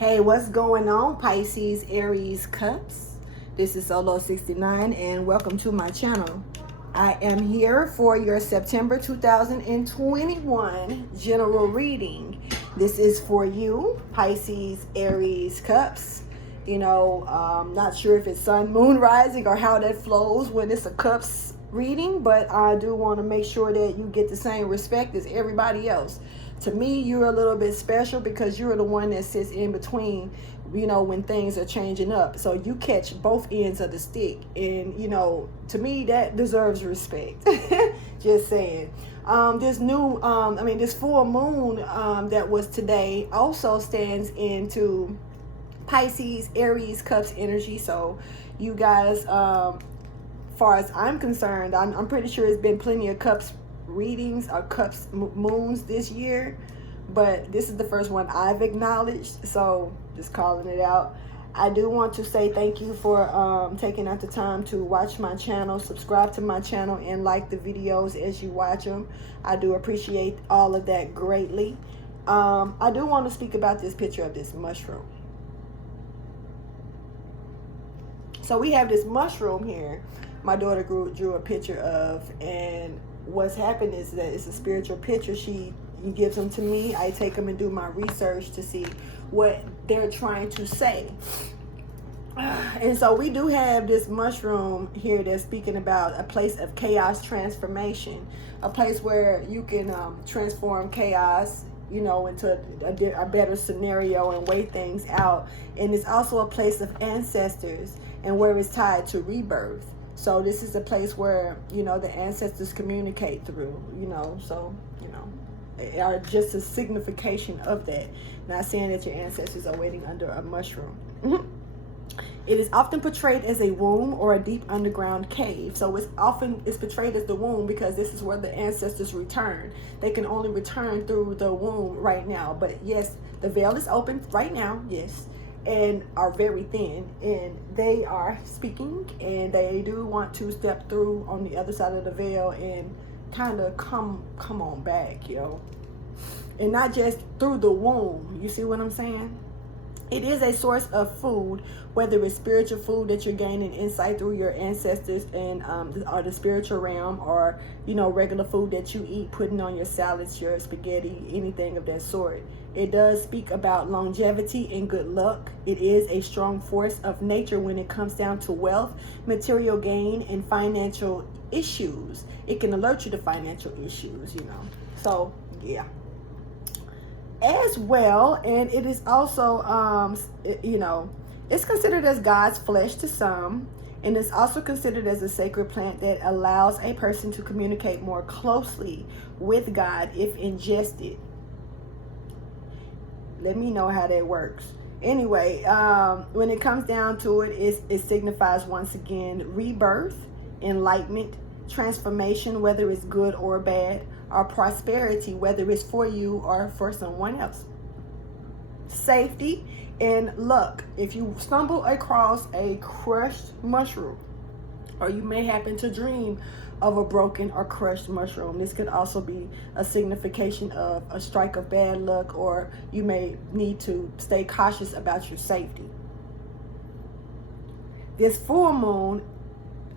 Hey, what's going on, Pisces Aries Cups? This is Solo69 and welcome to my channel. I am here for your September 2021 general reading. This is for you, Pisces Aries Cups. Not sure if it's sun, moon, rising, or how that flows when it's a cups reading, but I do want to make sure that you get the same respect as everybody else. To me, you're a little bit special because you're the one that sits in between, when things are changing up. So you catch both ends of the stick. And, to me, that deserves respect. Just saying. This full moon that was today also stands into Pisces, Aries, Cups energy. So you guys, far as I'm concerned, I'm pretty sure it's been plenty of Cups readings or Cups moons this year, but this is the first one I've acknowledged, so just calling it out. I do want to say thank you for taking out the time to watch my channel, subscribe to my channel, and like the videos as you watch them. I do appreciate all of that greatly. I do want to speak about this picture of this mushroom. So we have this mushroom here my daughter drew a picture of, and what's happened is that it's a spiritual picture. She gives them to me. I take them and do my research to see what they're trying to say. And so we do have this mushroom here that's speaking about a place of chaos transformation, a place where you can transform chaos, into a better scenario and weigh things out. And it's also a place of ancestors and where it's tied to rebirth. So this is a place where, the ancestors communicate through, are just a signification of that. Not saying that your ancestors are waiting under a mushroom. It is often portrayed as a womb or a deep underground cave. So it's portrayed as the womb because this is where the ancestors return. They can only return through the womb right now. But yes, the veil is open right now, yes, and are very thin, and they are speaking, and they do want to step through on the other side of the veil and kind of come on back, and not just through the womb. You see what I'm saying? It is a source of food, whether it's spiritual food that you're gaining insight through your ancestors and or the spiritual realm, or regular food that you eat, putting on your salads, your spaghetti, anything of that sort. It does speak about longevity and good luck. It is a strong force of nature when it comes down to wealth, material gain, and financial issues. It can alert you to financial issues, So, yeah. As well, and it is also, it's considered as God's flesh to some, and it's also considered as a sacred plant that allows a person to communicate more closely with God if ingested. Let me know how that works. Anyway, when it comes down to it, it signifies, once again, rebirth, enlightenment, transformation, whether it's good or bad, or prosperity, whether it's for you or for someone else. Safety and luck. If you stumble across a crushed mushroom, or you may happen to dream of a broken or crushed mushroom, this could also be a signification of a strike of bad luck, or you may need to stay cautious about your safety. This full moon,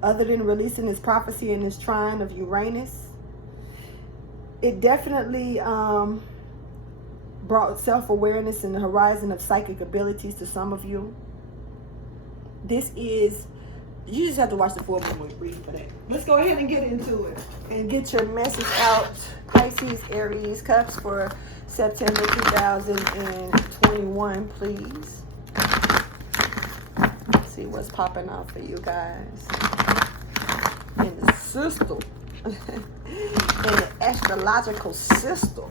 other than releasing this prophecy and this trine of Uranus, it definitely brought self-awareness and the horizon of psychic abilities to some of you. You just have to watch the full moon read for that. Let's go ahead and get into it and get your message out, Pisces Aries Cups, for September 2021, please. Let's see what's popping out for you guys in the system. In the astrological system.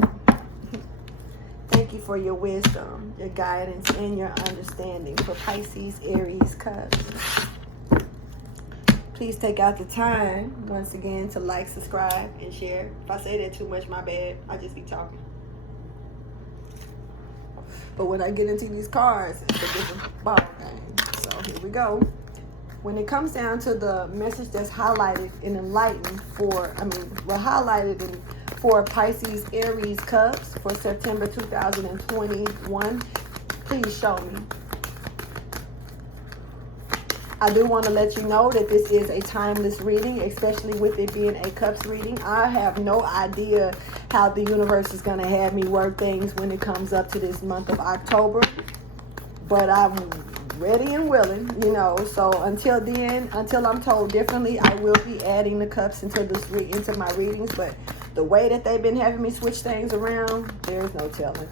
Thank you for your wisdom, your guidance, and your understanding for Pisces Aries Cusp. Please take out the time, once again, to like, subscribe, and share. If I say that too much, my bad. I just be talking. But when I get into these cards, it's a different ball game. So here we go. When it comes down to the message that's highlighted and enlightened for Pisces Aries Cusp for September 2021, Please show me. I do want to let you know that this is a timeless reading, especially with it being a cups reading. I have no idea how the universe is going to have me work things when it comes up to this month of October. But I'm ready and willing, you know. So until then, until I'm told differently, I will be adding the cups into my readings. But the way that they've been having me switch things around, there's no telling.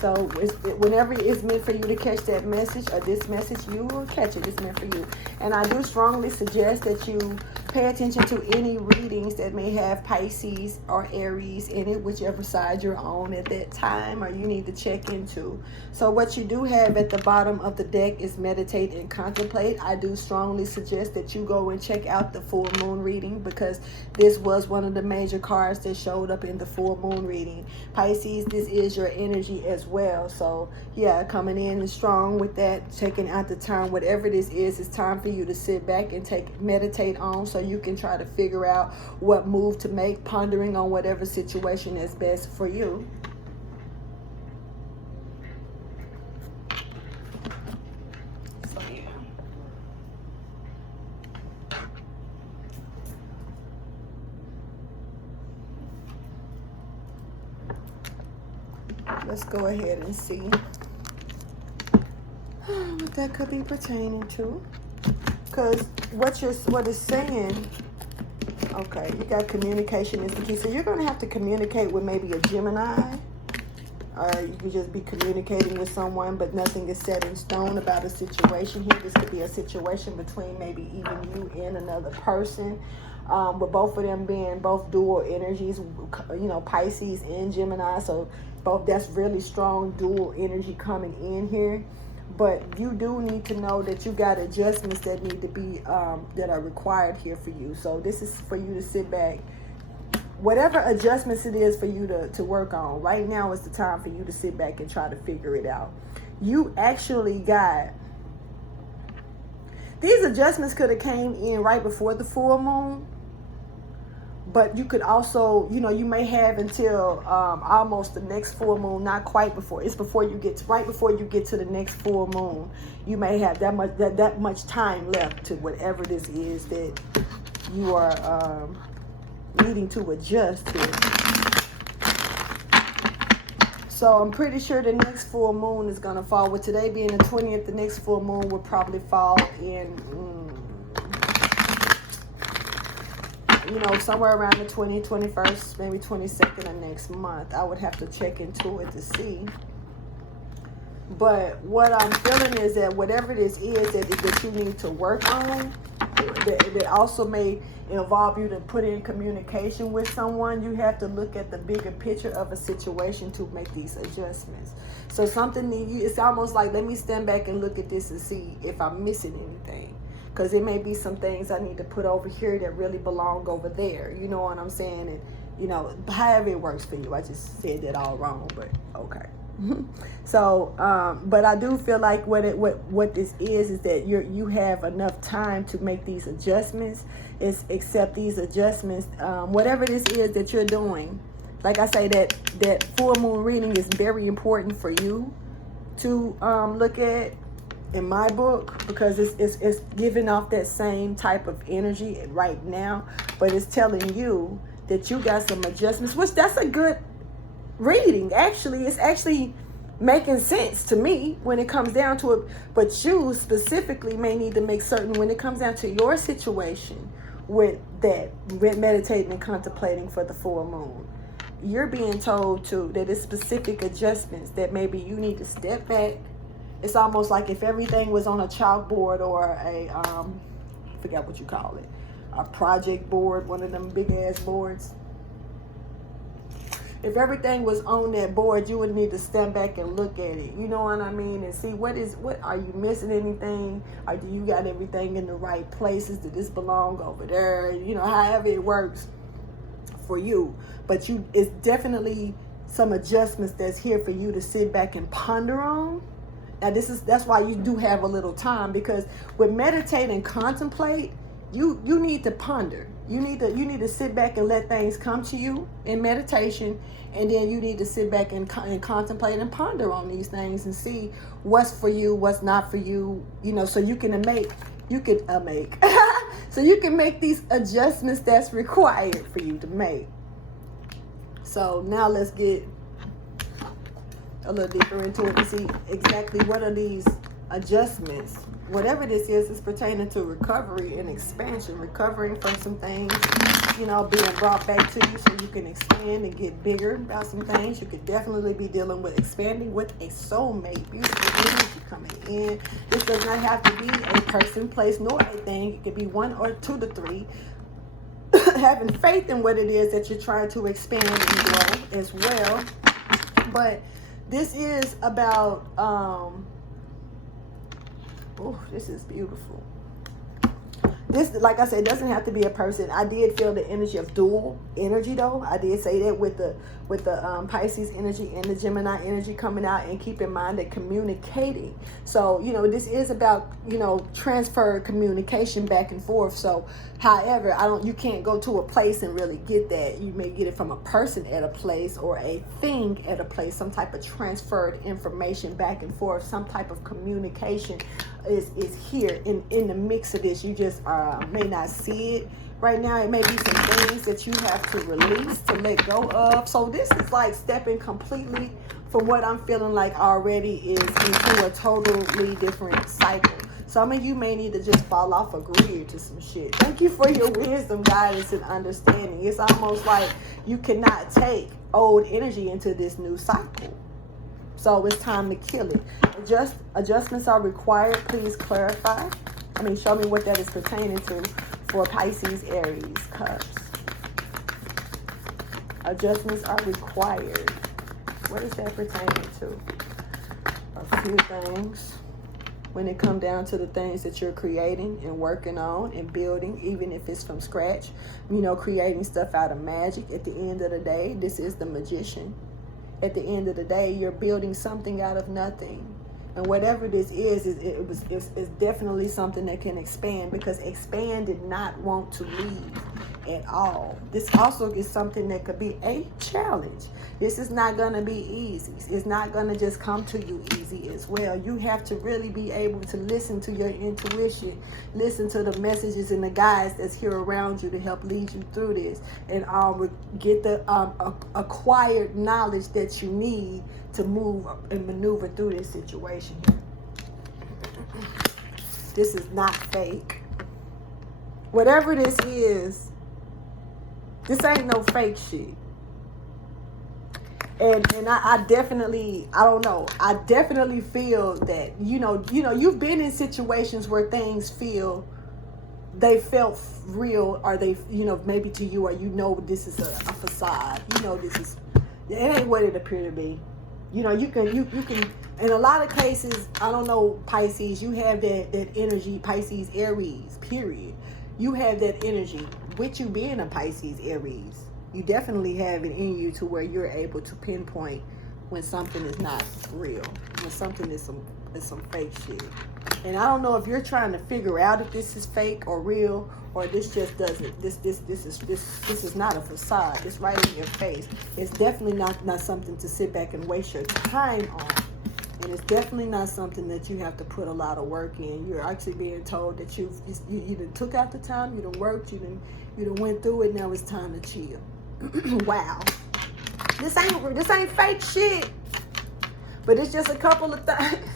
So whenever it's meant for you to catch that message or this message, you will catch it. It's meant for you. And I do strongly suggest that you pay attention to any readings that may have Pisces or Aries in it, whichever side you're on at that time, or you need to check into. So what you do have at the bottom of the deck is meditate and contemplate. I do strongly suggest that you go and check out the full moon reading, because this was one of the major cards that showed up in the full moon reading. Pisces, this is your energy as well. So yeah, coming in strong with that, checking out the time, whatever this is, it's time for you to sit back and meditate on, so you can try to figure out what move to make, pondering on whatever situation is best for you. So yeah. Let's go ahead and see what that could be pertaining to. Because what it's saying, okay, you got communication is the key. So you're going to have to communicate with maybe a Gemini. Or you could just be communicating with someone, but nothing is set in stone about a situation here. This could be a situation between maybe even you and another person. With both of them being both dual energies, you know, Pisces and Gemini. So both, that's really strong dual energy coming in here. But you do need to know that you got adjustments that need to be, that are required here for you. So this is for you to sit back. Whatever adjustments it is for you to work on, right now is the time for you to sit back and try to figure it out. You actually got, these adjustments could have came in right before the full moon. But you could also, you know, you may have until almost the next full moon, not quite before. It's before you get to, right before you get to the next full moon. You may have that much time left to whatever this is that you are needing to adjust to. So I'm pretty sure the next full moon is going to fall. With today being the 20th, the next full moon will probably fall in... you know, somewhere around the 21st, maybe 22nd of next month. I would have to check into it to see. But what I'm feeling is that whatever this is that you need to work on, that also may involve you to put in communication with someone. You have to look at the bigger picture of a situation to make these adjustments. So something, it's almost like, let me stand back and look at this and see if I'm missing anything. Because there may be some things I need to put over here that really belong over there. You know what I'm saying? And, you know, however it works for you. I just said that all wrong, but okay. So, but I do feel like what this is that you have enough time to make these adjustments. Is accept these adjustments. Whatever this is that you're doing. Like I say, that full moon reading is very important for you to look at. In my book, because it's giving off that same type of energy right now, but it's telling you that you got some adjustments, which that's a good reading. Actually, it's actually making sense to me when it comes down to it. But you specifically may need to make certain, when it comes down to your situation with meditating and contemplating for the full moon, you're being told that it's specific adjustments that maybe you need to step back. It's almost like if everything was on a chalkboard or a, I forget what you call it, a project board, one of them big ass boards. If everything was on that board, you would need to stand back and look at it. You know what I mean? And see what are you missing anything? Or do you got everything in the right places? Does this belong over there? You know, however it works for you. But it's definitely some adjustments that's here for you to sit back and ponder on. Now that's why you do have a little time, because with meditate and contemplate, you need to ponder. You need to sit back and let things come to you in meditation, and then you need to sit back and contemplate and ponder on these things and see what's for you, what's not for you, so you can make so you can make these adjustments that's required for you to make. So now let's get a little deeper into it and see exactly what are these adjustments. Whatever this is pertaining to recovery and expansion, recovering from some things, being brought back to you so you can expand and get bigger about some things. You could definitely be dealing with expanding with a soulmate, beautiful energy coming in. This does not have to be a person, place, nor a thing. It could be 1 or 2 to 3. Having faith in what it is that you're trying to expand and grow as well. But this is about, this is beautiful. This, like I said, doesn't have to be a person. I did feel the energy of dual energy, though. I did say that with the Pisces energy and the Gemini energy coming out. And keep in mind that communicating. So, this is about, transfer communication back and forth. So, however, you can't go to a place and really get that. You may get it from a person at a place or a thing at a place. Some type of transferred information back and forth. Some type of communication is here in the mix of this. You just may not see it right now. It may be some things that you have to release, to let go of. So this is like stepping completely from what I'm feeling like already is into a totally different cycle. Some of you may need to just fall off a grid to some shit. Thank you for your wisdom, guidance, and understanding. It's almost like you cannot take old energy into this new cycle. So it's time to kill it. Adjustments are required. Please clarify. Show me what that is pertaining to for Pisces Aries Cusp. Adjustments are required. What is that pertaining to? A few things. When it comes down to the things that you're creating and working on and building, even if it's from scratch, creating stuff out of magic. At the end of the day, this is the magician. At the end of the day, you're building something out of nothing. And whatever this is it's definitely something that can expand, because expand did not want to leave at all. This also is something that could be a challenge. This is not going to be easy. It's not going to just come to you easy as well. You have to really be able to listen to your intuition, listen to the messages and the guides that's here around you to help lead you through this, and get the acquired knowledge that you need to move and maneuver through this situation. This is not fake. Whatever this is, this ain't no fake shit. And I definitely, I don't know, I definitely feel that, you've been in situations where things they felt real, or they, maybe to you, or this is a facade. It ain't what it appeared to be. You can, in a lot of cases, I don't know, Pisces, you have that energy, Pisces Aries, period. You have that energy with you being a Pisces Aries. You definitely have it in you to where you're able to pinpoint when something is not real, when something is some fake shit. And I don't know if you're trying to figure out if this is fake or real, or this just doesn't. This is not a facade. It's right in your face. It's definitely not something to sit back and waste your time on. And it's definitely not something that you have to put a lot of work in. You're actually being told that you done took out the time, you done worked, you done went through it. Now it's time to chill. Wow, this ain't fake shit, but it's just a couple of things.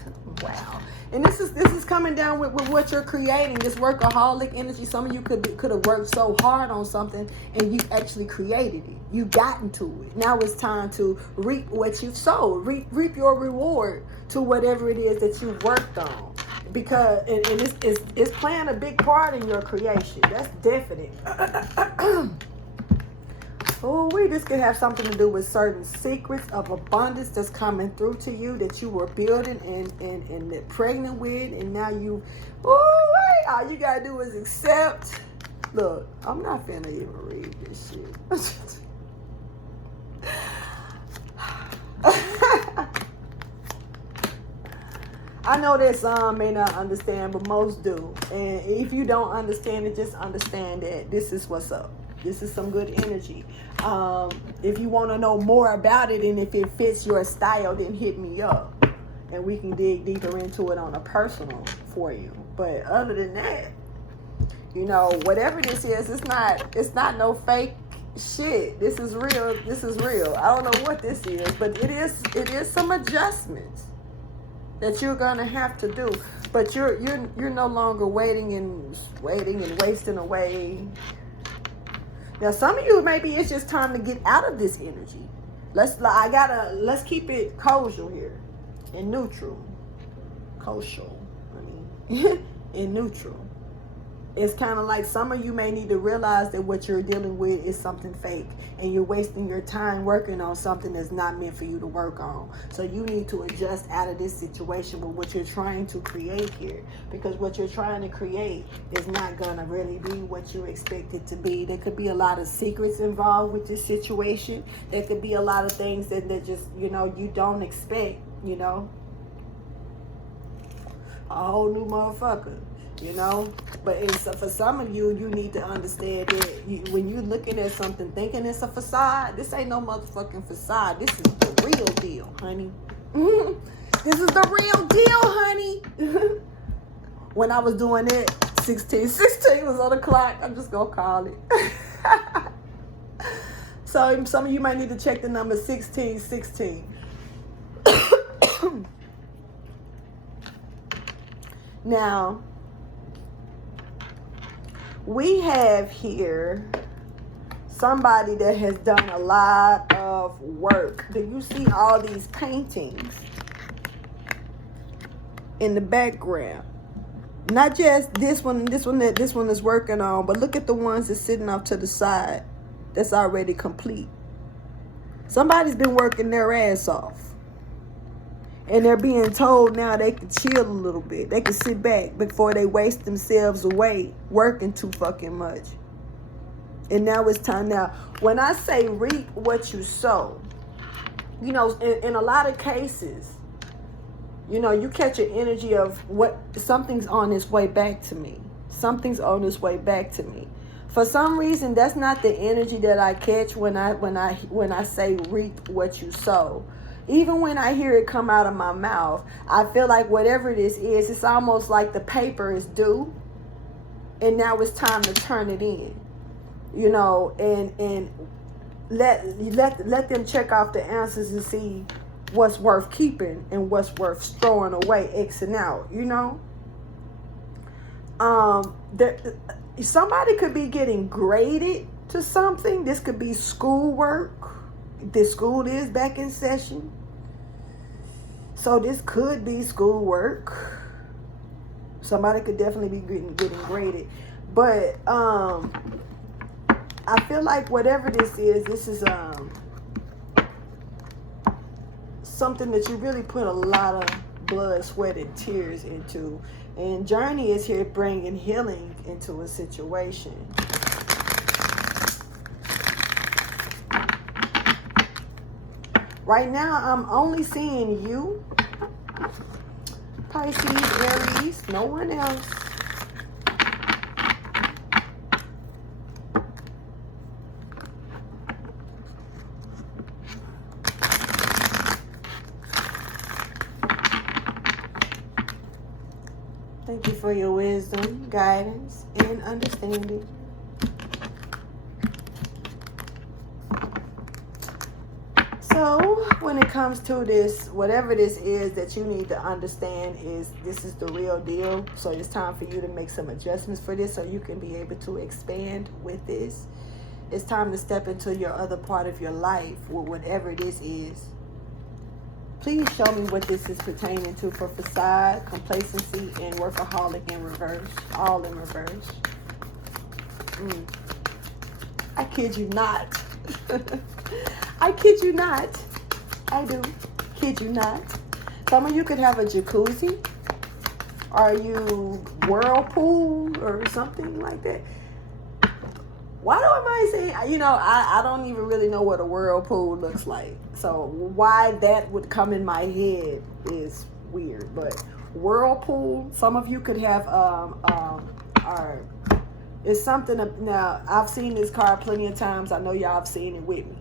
Wow. And this is coming down with what you're creating, this workaholic energy. Some of you could have worked so hard on something and you actually created it. You got into it. Now it's time to reap what you've sowed. Reap your reward to whatever it is that you've worked on. Because it's playing a big part in your creation. That's definite. Oh, this could have something to do with certain secrets of abundance that's coming through to you that you were building and pregnant with, and now all you gotta do is accept. Look, I'm not finna even read this shit. I know that some may not understand, but most do. And if you don't understand it, just understand that this is what's up. This is some good energy. If you want to know more about it and if it fits your style, then hit me up. And we can dig deeper into it on a personal for you. But other than that, you know, whatever this is, it's not no fake shit. This is real. This is real. I don't know what this is, but it is some adjustments that you're gonna have to do. But you're no longer waiting and wasting away. Now some of you, maybe it's just time to get out of this energy. Let's keep it kosher here. In neutral. Kosher. I mean in neutral. It's kind of like some of you may need to realize that what you're dealing with is something fake and you're wasting your time working on something that's not meant for you to work on. So you need to adjust out of this situation with what you're trying to create here, because what you're trying to create is not going to really be what you expect it to be. There could be a lot of secrets involved with this situation. There could be a lot of things that just, you know, you don't expect, you know. A whole new motherfucker. You know, but for some of you, you need to understand that when you're looking at something thinking it's a facade, this ain't no motherfucking facade. This is the real deal, honey. This is the real deal, honey. When I was doing it, 16 was on the clock. I'm just going to call it. So some of you might need to check the number 1616. Now, we have here somebody that has done a lot of work. Do you see all these paintings in the background? Not just this one is working on, but look at the ones that's sitting off to the side that's already complete. Somebody's been working their ass off. And they're being told now they can chill a little bit. They can sit back before they waste themselves away working too fucking much. And now it's time. Now, when I say reap what you sow, you know, in a lot of cases, you know, you catch an energy of what something's on its way back to me. Something's on its way back to me. For some reason, that's not the energy that I catch when I say reap what you sow. Even when I hear it come out of my mouth, I feel like whatever this is, it's almost like the paper is due, and now it's time to turn it in, you know, and let them check off the answers and see what's worth keeping and what's worth throwing away, Xing out, you know. Somebody could be getting graded to something. This could be schoolwork. This school is back in session. So this could be schoolwork. Somebody could definitely be getting graded. But I feel like whatever this is something that you really put a lot of blood, sweat, and tears into. And Journey is here bringing healing into a situation. Right now, I'm only seeing you, Pisces, Aries, no one else. Thank you for your wisdom, guidance, and understanding. So when it comes to this, whatever this is that you need to understand is this is the real deal. So it's time for you to make some adjustments for this so you can be able to expand with this. It's time to step into your other part of your life with whatever this is. Please show me what this is pertaining to for facade, complacency, and workaholic in reverse. All in reverse. I kid you not. I kid you not. I do. Kid you not. Some of you could have a jacuzzi. Are you whirlpool or something like that? Why do I say, you know, I don't even really know what a whirlpool looks like. So why that would come in my head is weird. But whirlpool. Some of you could have it's something now. I've seen this card plenty of times. I know y'all have seen it with me.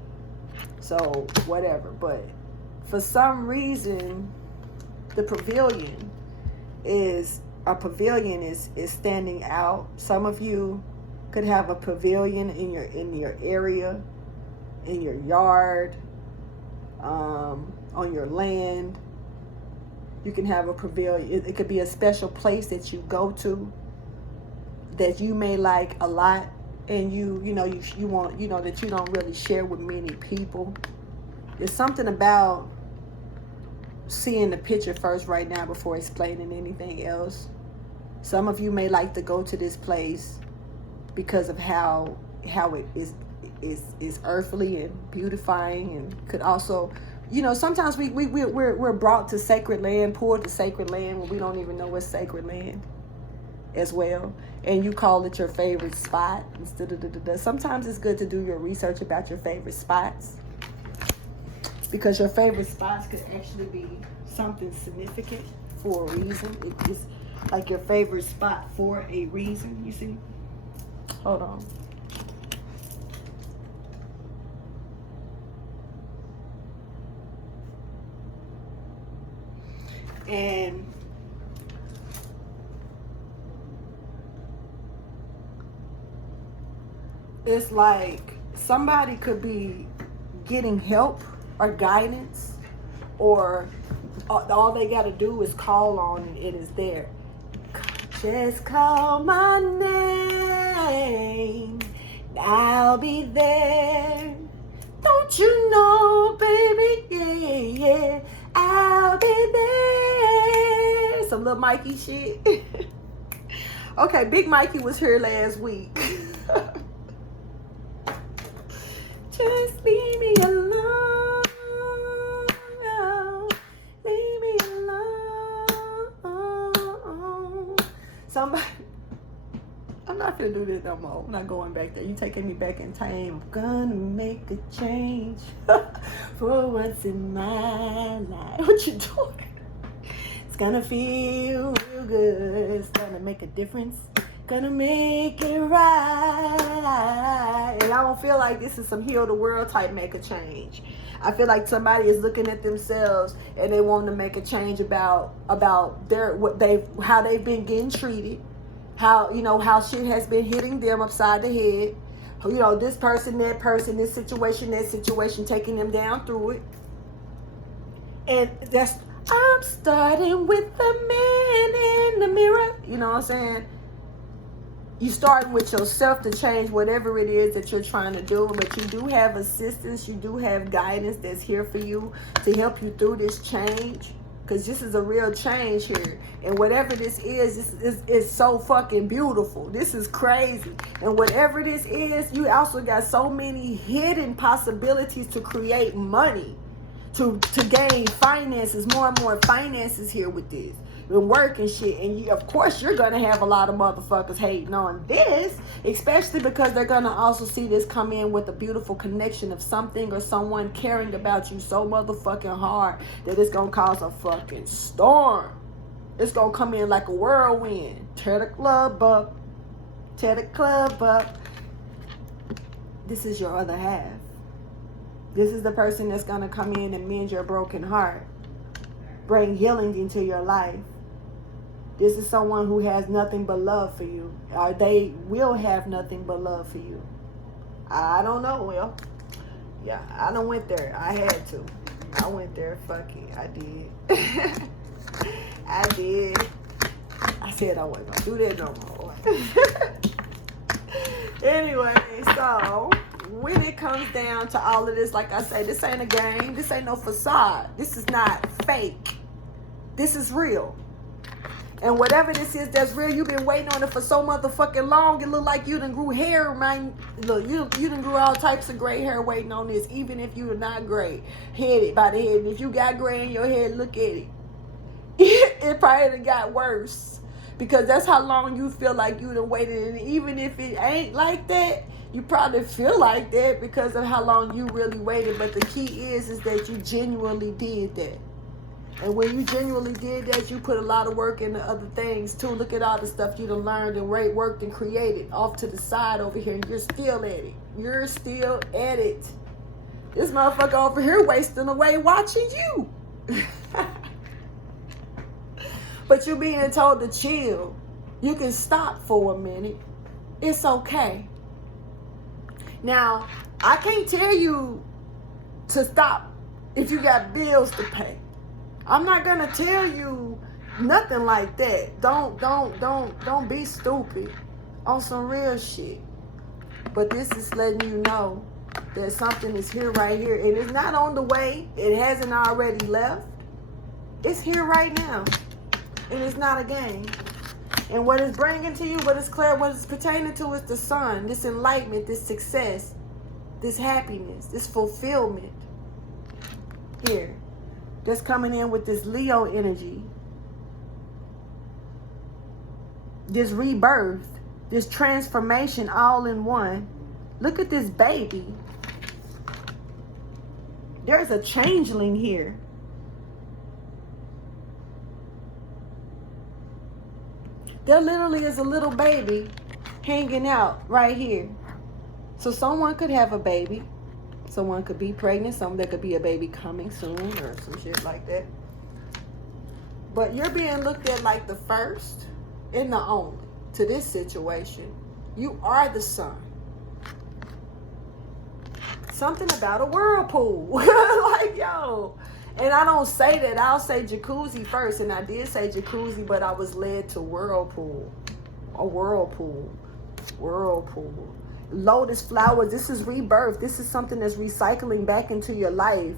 So whatever, but for some reason, the pavilion is standing out. Some of you could have a pavilion in your area, in your yard, on your land. You can have a pavilion. It could be a special place that you go to that you may like a lot, and you want, that you don't really share with many people. There's something about seeing the picture first right now before explaining anything else. Some of you may like to go to this place because of how it is earthly and beautifying, and could also, sometimes we're brought to sacred land, pulled to sacred land when we don't even know what's sacred land as well, and you call it your favorite spot instead of Sometimes it's good to do your research about your favorite spots, because your favorite spots could actually be something significant for a reason. It's like your favorite spot for a reason, you see. Hold on. And it's like somebody could be getting help or guidance, or all they got to do is call on and it is there. Just call my name, I'll be there. Don't you know, baby, yeah, I'll be there. Some little Mikey shit. Okay, Big Mikey was here last week. Just leave me alone. Leave me alone. Somebody, I'm not gonna do this no more. I'm not going back there. You taking me back in time. I'm gonna make a change for once in my life. What you doing? It's gonna feel real good. It's gonna make a difference. Gonna make it right. And I don't feel like this is some heal the world type make a change. I feel like somebody is looking at themselves and they want to make a change about how they've been getting treated, how shit has been hitting them upside the head. This person, that person, this situation, that situation, taking them down through it. And I'm starting with the man in the mirror. You know what I'm saying? You start with yourself to change whatever it is that you're trying to do, but you do have assistance, you do have guidance that's here for you to help you through this change, because this is a real change here. And whatever this is so fucking beautiful. This is crazy. And whatever this is, you also got so many hidden possibilities to create money, to gain finances, more and more finances here with this. And work and shit, and of course you're gonna have a lot of motherfuckers hating on this, especially because they're gonna also see this come in with a beautiful connection of something or someone caring about you so motherfucking hard that it's gonna cause a fucking storm. It's gonna come in like a whirlwind. Tear the club up. Tear the club up. This is your other half. This is the person that's gonna come in and mend your broken heart, bring healing into your life. This is someone who has nothing but love for you. Or they will have nothing but love for you. I don't know. Well, yeah, I done went there. I had to. I went there. Fuck it. I did. I did. I said I wasn't gonna do that no more. Anyway, so when it comes down to all of this, like I say, this ain't a game. This ain't no facade. This is not fake. This is real. And whatever this is that's real, you've been waiting on it for so motherfucking long. It look like you done grew hair, man. Look, you done grew all types of gray hair waiting on this, even if you're not gray headed by the head. And if you got gray in your head, look at it. It probably done got worse, because that's how long you feel like you done waited. And even if it ain't like that, you probably feel like that because of how long you really waited. But the key is that you genuinely did that. And when you genuinely did that, you put a lot of work into other things too. Look at all the stuff you done learned and worked and created off to the side over here. And you're still at it. You're still at it. This motherfucker over here wasting away watching you. But you're being told to chill. You can stop for a minute. It's okay. Now, I can't tell you to stop if you got bills to pay. I'm not gonna tell you nothing like that. Don't be stupid on some real shit. But this is letting you know that something is here right here. And it's not on the way. It hasn't already left. It's here right now. And it's not a game. And what it's bringing to you, what it's pertaining to is the sun, this enlightenment, this success, this happiness, this fulfillment. Here. That's coming in with this Leo energy. This rebirth, this transformation all in one. Look at this baby. There's a changeling here. There literally is a little baby hanging out right here. So someone could have a baby. Someone could be pregnant. There could be a baby coming soon or some shit like that. But you're being looked at like the first and the only to this situation. You are the sun. Something about a whirlpool. Like, yo. And I don't say that. I'll say jacuzzi first. And I did say jacuzzi, but I was led to whirlpool. A whirlpool. Whirlpool. Lotus flowers. This is rebirth. This is something that's recycling back into your life.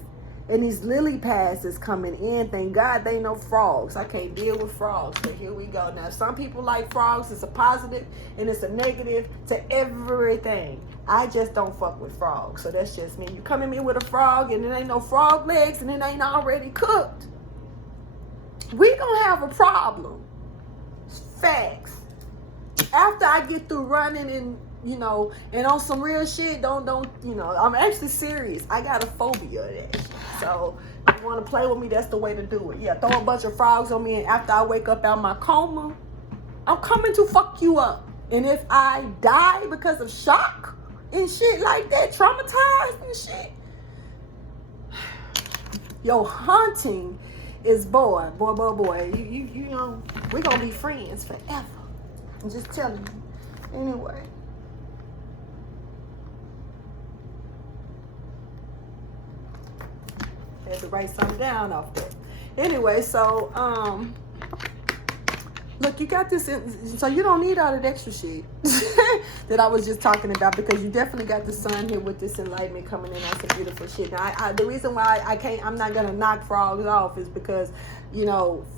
And these lily pads is coming in. Thank God they know frogs. I can't deal with frogs. So here we go. Now, some people like frogs. It's a positive and it's a negative to everything. I just don't fuck with frogs. So that's just me. You come at me with a frog and it ain't no frog legs and it ain't already cooked. We gonna have a problem. Facts. After I get through running and and on some real shit, don't, I'm actually serious. I got a phobia of that shit. So, if you want to play with me, that's the way to do it. Yeah, throw a bunch of frogs on me, and after I wake up out my coma, I'm coming to fuck you up. And if I die because of shock and shit like that, traumatized and shit, your haunting is boy. You know, we're going to be friends forever. I'm just telling you. Anyway. Had to write something down off there. Anyway, so look, you got this so you don't need all that extra shit that I was just talking about, because you definitely got the sun here with this enlightenment coming in on some beautiful shit. Now, the reason why I'm not gonna knock frogs off is because,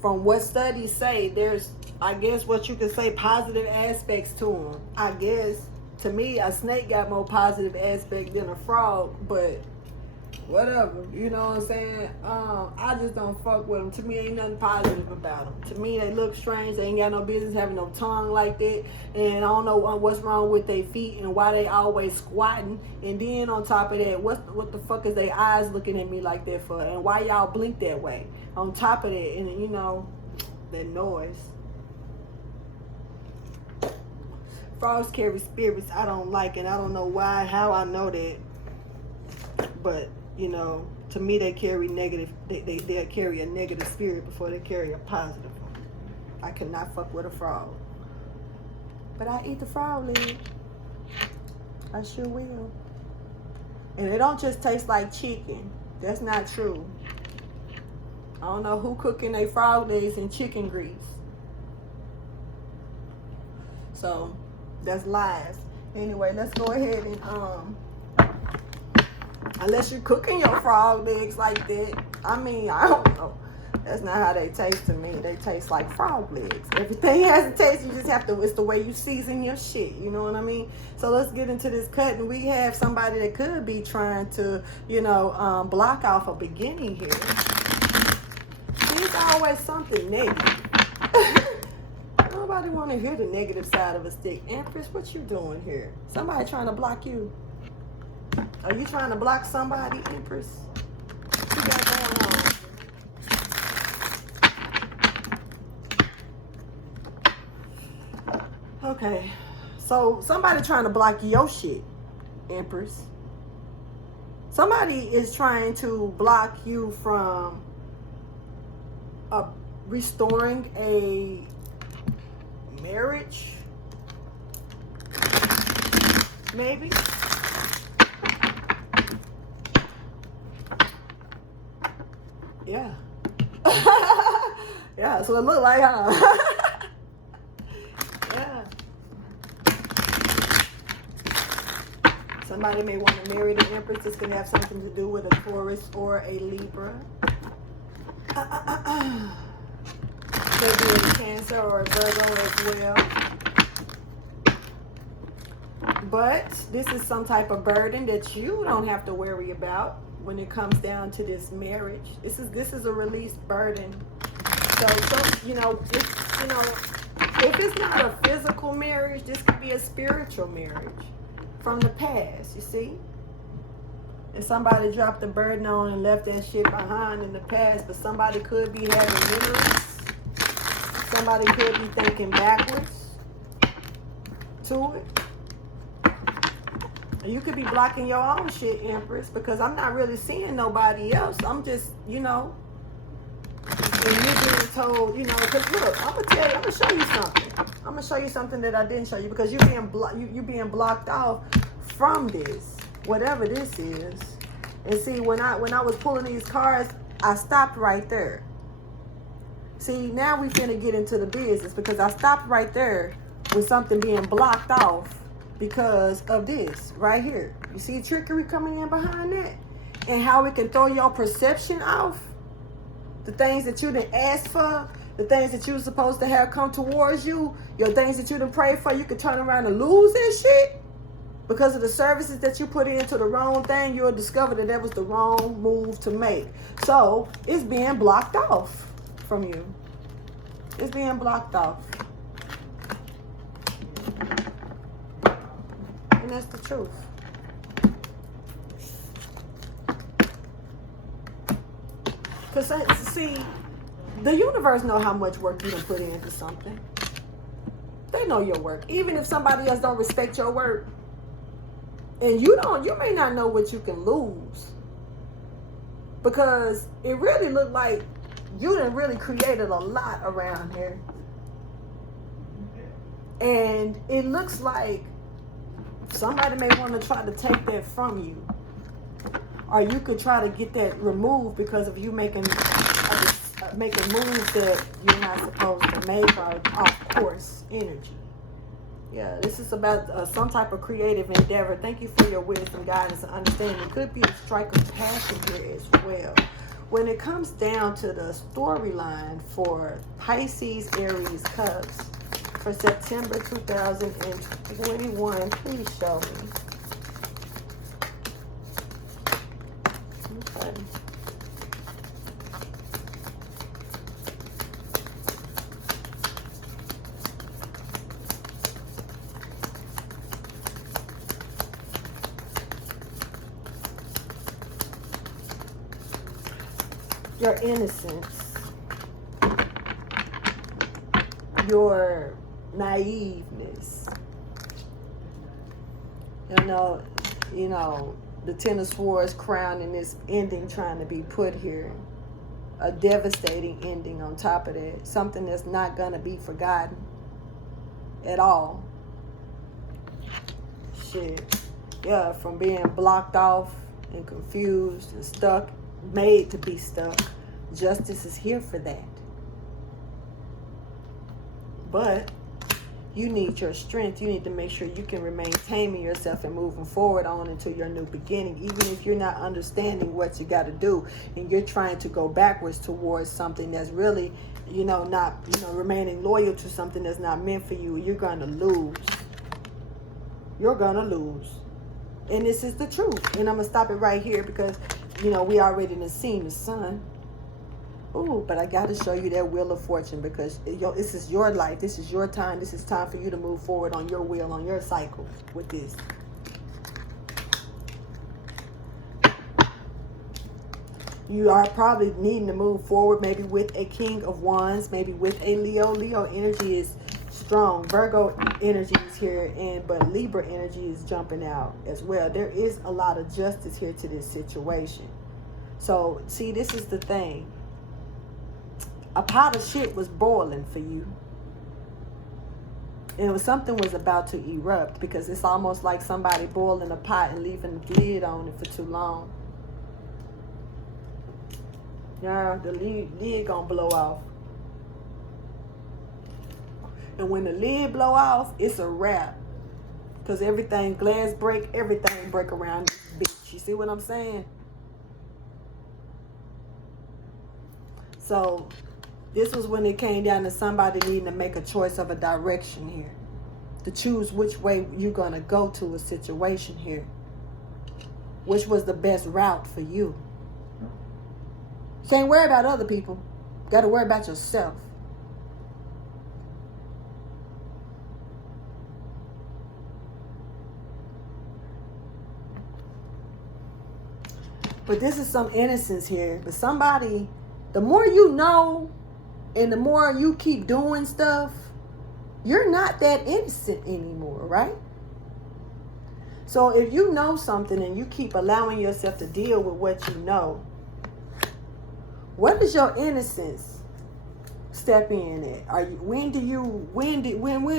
from what studies say, there's, I guess, what you could say, positive aspects to them. I guess, to me, a snake got more positive aspect than a frog, but whatever, you know what I'm saying? I just don't fuck with them. To me, ain't nothing positive about them. To me, they look strange. They ain't got no business having no tongue like that. And I don't know what's wrong with their feet and why they always squatting. And then on top of that, what the fuck is their eyes looking at me like that for? And why y'all blink that way? On top of that, and that noise. Frogs carry spirits I don't like, and I don't know how I know that. But to me, they carry negative. They'll carry a negative spirit before they carry a positive one. I cannot fuck with a frog. But I eat the frog leg. I sure will. And it don't just taste like chicken. That's not true. I don't know who cooking their frog legs in chicken grease. So that's lies. Anyway, let's go ahead and unless you're cooking your frog legs like that. I mean, I don't know. That's not how they taste to me. They taste like frog legs. Everything has a taste. You just have to, it's the way you season your shit. You know what I mean? So let's get into this cut. And we have somebody that could be trying to, block off a beginning here. There's always something negative. Nobody want to hear the negative side of a stick. Empress, what you doing here? Somebody trying to block you. Are you trying to block somebody, Empress? What you got going on? Okay. So somebody trying to block your shit, Empress. Somebody is trying to block you from restoring a marriage, maybe. Yeah. Yeah, so it looked like, yeah. Somebody may want to marry the Empress. This can have something to do with a Taurus or a Libra. Could be a Cancer or a Virgo as well. But this is some type of burden that you don't have to worry about when it comes down to this marriage. This is a released burden. So if it's not a physical marriage, this could be a spiritual marriage from the past, you see? And somebody dropped the burden on and left that shit behind in the past, but somebody could be having memories. Somebody could be thinking backwards to it. And you could be blocking your own shit, Empress, because I'm not really seeing nobody else. I'm just, and you're being told, because look, I'm gonna show you something. I'm gonna show you something that I didn't show you, because you're being blocked off from this, whatever this is. And see, when I was pulling these cards, I stopped right there. See, now we finna get into the business, because I stopped right there with something being blocked off because of this right here. You see trickery coming in behind that, and how it can throw your perception off. The things that you didn't ask for, the things that you were supposed to have come towards you, your things that you didn't pray for, you could turn around and lose that shit. Because of the services that you put into the wrong thing, you'll discover that was the wrong move to make. So, it's being blocked off from you. It's being blocked off. And that's the truth. Because, see, the universe know how much work you done put into something. They know your work. Even if somebody else don't respect your work, and you may not know what you can lose. Because it really looked like you done really created a lot around here. And it looks like somebody may want to try to take that from you. Or you could try to get that removed because of you making moves that you're not supposed to make, or off course energy. Yeah, this is about some type of creative endeavor. Thank you for your wisdom, guidance, and understanding. It could be a strike of passion here as well. When it comes down to the storyline for Pisces Aries Cusp for September 2021, please show me. Okay. Your innocence, your naiveness, the Ten of Swords crown and this ending trying to be put here, a devastating ending on top of that, something that's not gonna be forgotten at all. Shit, yeah, from being blocked off and confused and stuck, made to be stuck. Justice is here for that. But you need your strength. You need to make sure you can remain taming yourself and moving forward on into your new beginning, even if you're not understanding what you got to do and you're trying to go backwards towards something that's really, not, remaining loyal to something that's not meant for you. You're going to lose. You're going to lose. And this is the truth. And I'm going to stop it right here because we already done seen the sun. Ooh, but I got to show you that Wheel of Fortune, because this is your life. This is your time. This is time for you to move forward on your wheel, on your cycle with this. You are probably needing to move forward, maybe with a King of Wands, maybe with a Leo. Leo energy is strong. Virgo energy is here, but Libra energy is jumping out as well. There is a lot of justice here to this situation. So, see, this is the thing. A pot of shit was boiling for you. And something was about to erupt, because it's almost like somebody boiling a pot and leaving the lid on it for too long. Yeah, the lid gonna blow off. And when the lid blow off, it's a wrap. Because everything, glass break, everything break around this bitch. You see what I'm saying? So, this was when it came down to somebody needing to make a choice of a direction here. To choose which way you're going to go to a situation here. Which was the best route for you. Can't worry about other people. Got to worry about yourself. But this is some innocence here. But somebody, the more you know, and the more you keep doing stuff, you're not that innocent anymore, right? So if you know something and you keep allowing yourself to deal with what you know, what does your innocence step in at? When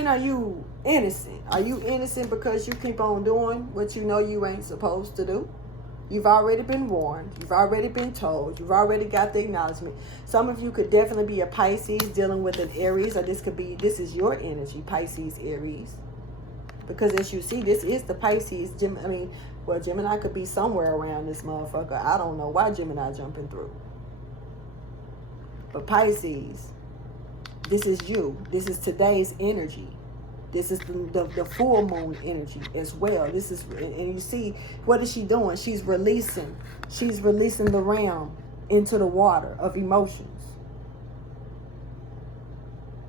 are you innocent? Are you innocent because you keep on doing what you know you ain't supposed to do? You've already been warned. You've already been told. You've already got the acknowledgement. Some of you could definitely be a Pisces dealing with an Aries, or this is your energy, Pisces, Aries. Because as you see, this is the Pisces. Gemini could be somewhere around this motherfucker. I don't know why Gemini jumping through. But Pisces, this is you. This is today's energy. This is the full moon energy as well. This is, and you see, what is she doing? She's releasing the realm into the water of emotions.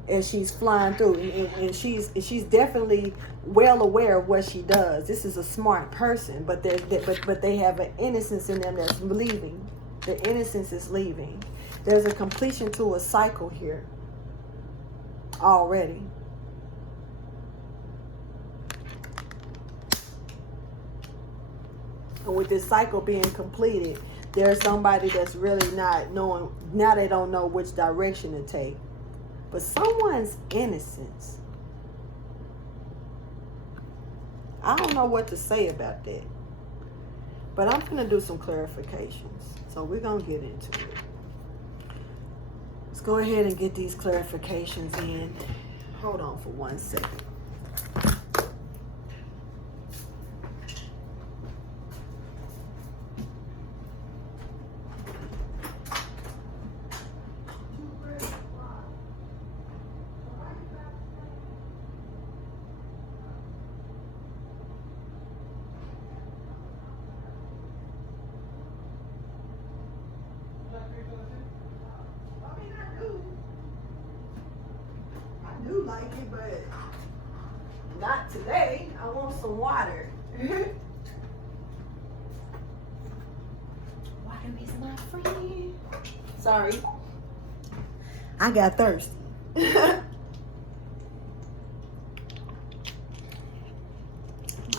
As she's flying through, and she's definitely well aware of what she does. This is a smart person, but they have an innocence in them that's leaving. The innocence is leaving. There's a completion to a cycle here already. And with this cycle being completed, there's somebody that's really not knowing. Now they don't know which direction to take. But someone's innocence, I don't know what to say about that. But I'm going to do some clarifications. So we're going to get into it. Let's go ahead and get these clarifications in. Hold on for 1 second. Like it, but not today. I want some water. Water is my friend. Sorry, I got thirsty. My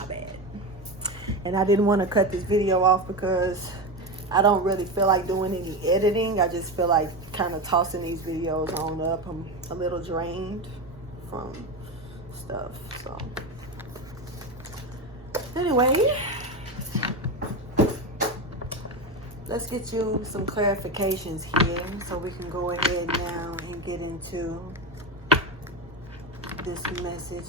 bad. And I didn't want to cut this video off because I don't really feel like doing any editing. I just feel like kind of tossing these videos on up. I'm a little drained from stuff. So anyway, let's get you some clarifications here so we can go ahead now and get into this message.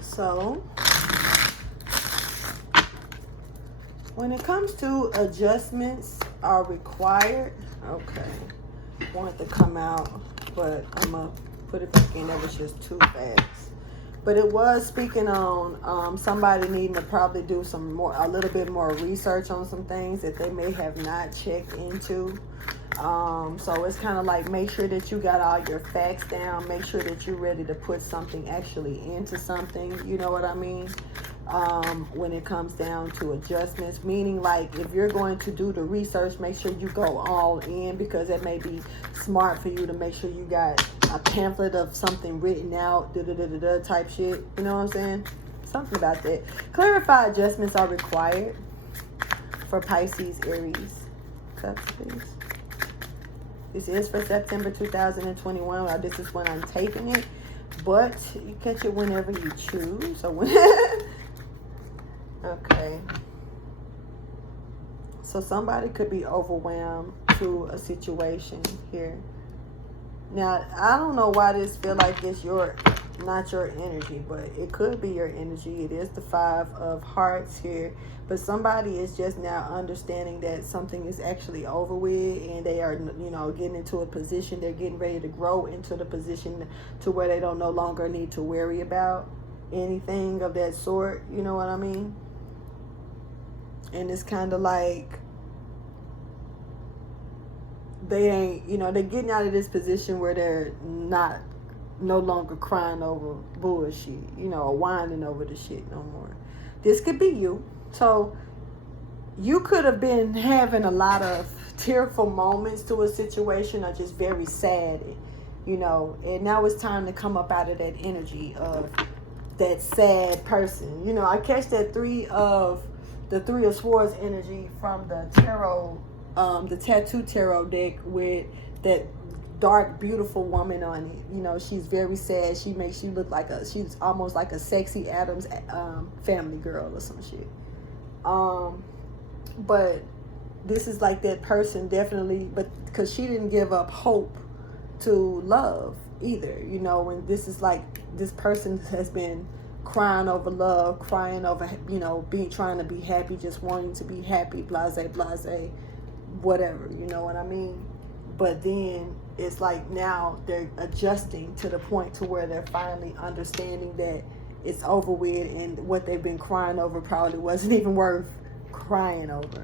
So when it comes to adjustments are required, okay, I want it to come out, but I'm going to put it back in. That was just too fast. But it was speaking on somebody needing to probably do a little bit more research on some things that they may have not checked into. So it's kind of like, make sure that you got all your facts down. Make sure that you're ready to put something actually into something. You know what I mean? when it comes down to adjustments, meaning like if you're going to do the research, make sure you go all in, because it may be smart for you to make sure you got a pamphlet of something written out, type shit. You know what I'm saying? Something about that. Clarified adjustments are required for Pisces Aries Cusp, please. This is for September 2021. Well, this is when I'm taping it, but you catch it whenever you choose. So when okay. So somebody could be overwhelmed to a situation here. Now, I don't know why this feel like it's not your energy, but it could be your energy. It is the 5 of Hearts here. But somebody is just now understanding that something is actually over with, and they are, getting into a position. They're getting ready to grow into the position to where they don't no longer need to worry about anything of that sort. You know what I mean? And it's kind of like they ain't, they're getting out of this position where they're no longer crying over bullshit, or whining over the shit no more. This could be you. So you could have been having a lot of tearful moments to a situation, or just very sad, and now it's time to come up out of that energy of that sad person. I catch that the 3 of Swords energy from the tarot, the tattoo tarot deck, with that dark, beautiful woman on it. She's very sad. She makes you look like she's almost like a sexy Addams Family girl or some shit. But this is like that person, definitely, but because she didn't give up hope to love either. When this is like, this person has been crying over love, crying over, trying to be happy, just wanting to be happy, blase, whatever, you know what I mean? But then it's like now they're adjusting to the point to where they're finally understanding that it's over with, and what they've been crying over probably wasn't even worth crying over,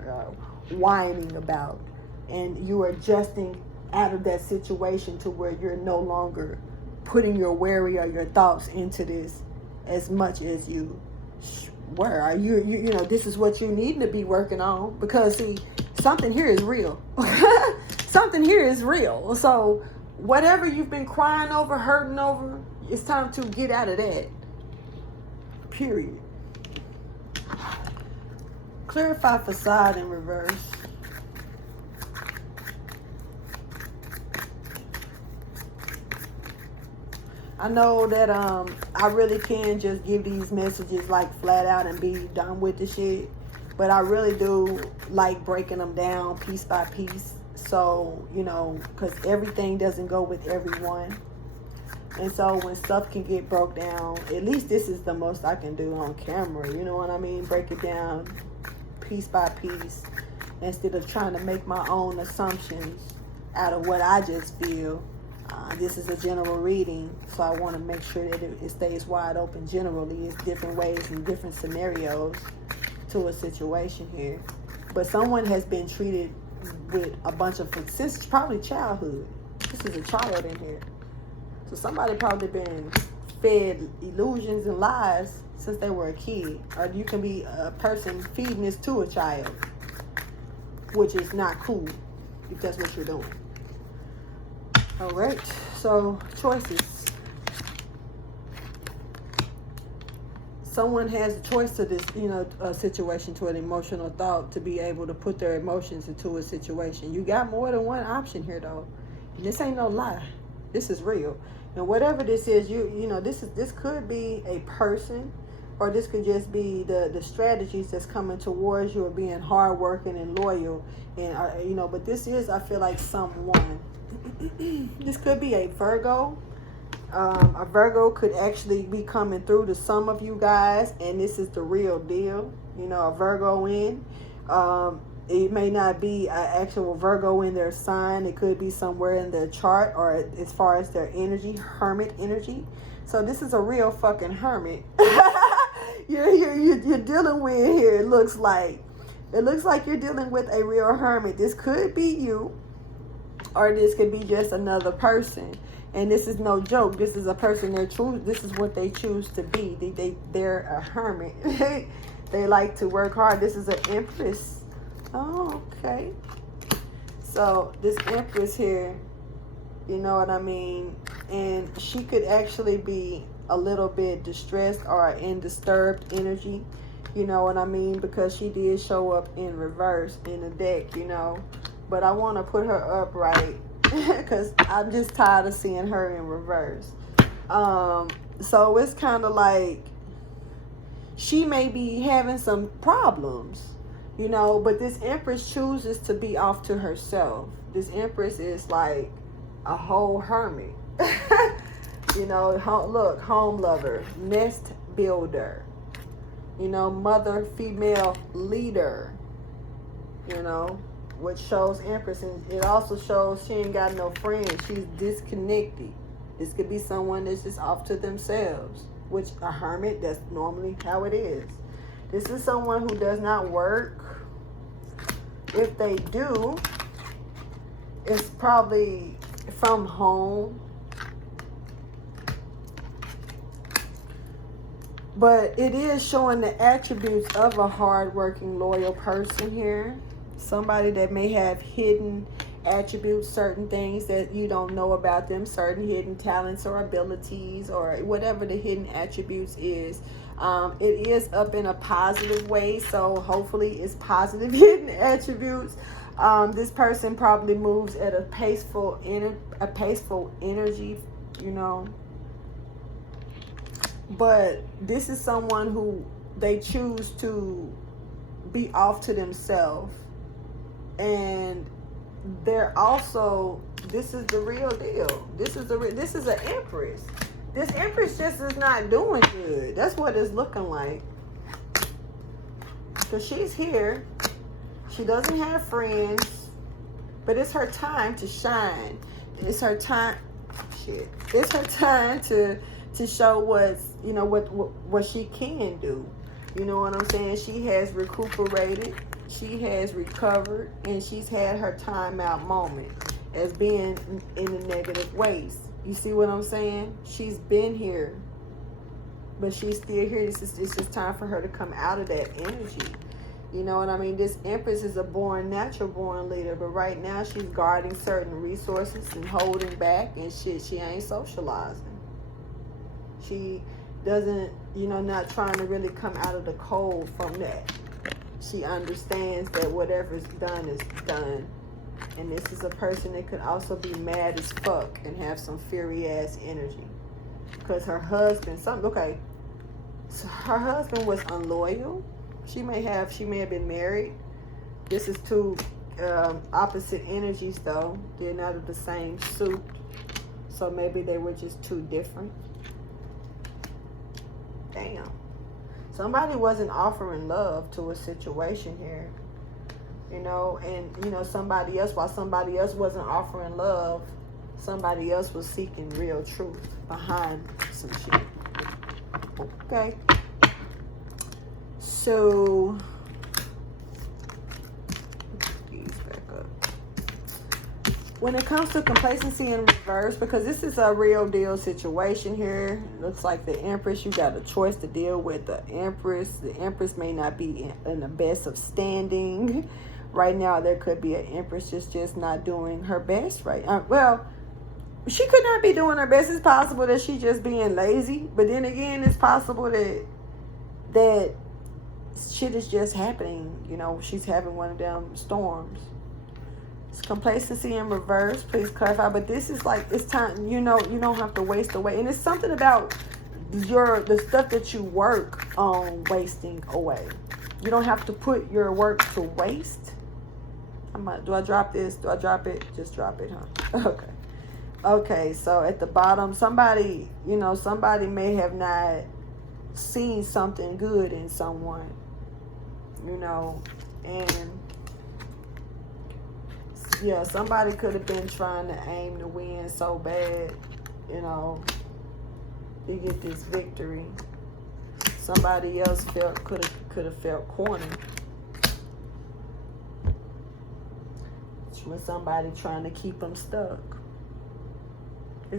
whining about. And you are adjusting out of that situation to where you're no longer putting your worry or your thoughts into this as much as you were. Are you this is what you need to be working on, because see, something here is real. Something here is real. So whatever you've been crying over, hurting over, it's time to get out of that. Period. Clarify facade in reverse. I know that I really can just give these messages like flat out and be done with the shit, but I really do like breaking them down piece by piece. So, because everything doesn't go with everyone. And so when stuff can get broke down, at least this is the most I can do on camera. You know what I mean? Break it down piece by piece, instead of trying to make my own assumptions out of what I just feel. This is a general reading, so I want to make sure that it stays wide open generally. It's different ways and different scenarios to a situation here. But someone has been treated with a bunch of, since probably childhood. This is a child in here. So somebody probably been fed illusions and lies since they were a kid. Or you can be a person feeding this to a child, which is not cool if that's what you're doing. All right, so choices. Someone has a choice to this, a situation, to an emotional thought, to be able to put their emotions into a situation. You got more than one option here, though. And this ain't no lie. This is real. And whatever this is, this could be a person, or this could just be the strategies that's coming towards you, or being hardworking and loyal. And but this is, I feel like, someone. This could be a Virgo. A Virgo could actually be coming through to some of you guys, and this is the real deal. A Virgo in. It may not be an actual Virgo in their sign. It could be somewhere in their chart, or as far as their energy, hermit energy. So this is a real fucking hermit. you're dealing with here. It looks like you're dealing with a real hermit. This could be you, or this could be just another person. And this is no joke. This is a person this is what they choose to be. They're a hermit. They like to work hard. This is an Empress. Oh, okay. So this Empress here, you know what I mean? And she could actually be a little bit distressed or in disturbed energy. You know what I mean? Because she did show up in reverse in the deck, you know. But I want to put her up right because I'm just tired of seeing her in reverse. So it's kind of like she may be having some problems, you know, but this Empress chooses to be off to herself. This Empress is like a whole hermit. You know, look, home lover, nest builder, you know, mother, female leader, you know, which shows Empress. And it also shows she ain't got no friends. She's disconnected. This could be someone that's just off to themselves, which a hermit, that's normally how it is. This is someone who does not work. If they do, it's probably from home. But it is showing the attributes of a hardworking, loyal person here. Somebody that may have hidden attributes, certain things that you don't know about them, certain hidden talents or abilities or whatever the hidden attributes is. It is up in a positive way, so hopefully it's positive hidden attributes. This person probably moves at a peaceful energy, you know. But this is someone who they choose to be off to themselves. And they're also, this is the real deal. This is an Empress. This Empress just is not doing good. That's what it's looking like. Because she's here. She doesn't have friends. But it's her time to shine. It's her time. Shit. It's her time to show what's, you know, what she can do. You know what I'm saying? She has recuperated, she has recovered, and she's had her time out moment as being in the negative ways. You see what I'm saying? She's been here, but she's still here. It's just time for her to come out of that energy. You know what I mean? This Empress is a natural born leader, but right now she's guarding certain resources and holding back and shit. She ain't socializing. She doesn't, you know, not trying to really come out of the cold from that. She understands that whatever's done is done. And this is a person that could also be mad as fuck and have some fury ass energy. Because her husband, okay, so her husband was unloyal. She may have been married. This is two opposite energies though. They're not of the same suit. So maybe they were just two different. Damn. Somebody wasn't offering love to a situation here. You know, and, you know, while somebody else wasn't offering love, somebody else was seeking real truth behind some shit. Okay. So, when it comes to complacency in reverse, because this is a real deal situation here, it looks like the Empress, you got a choice to deal with the Empress. The Empress may not be in the best of standing. Right now, there could be an Empress just not doing her best right. Well, she could not be doing her best. It's possible that she's just being lazy. But then again, it's possible that shit is just happening. You know, she's having one of them storms. Complacency in reverse, please clarify. But this is like, it's time, you know, you don't have to waste away. And it's something about the stuff that you work on wasting away. You don't have to put your work to waste. Do I drop this? Do I drop it? Just drop it, huh? Okay, so at the bottom, somebody may have not seen something good in someone, you know, and yeah, somebody could have been trying to aim to win so bad, you know, to get this victory. Somebody else could have felt cornered. With somebody trying to keep them stuck.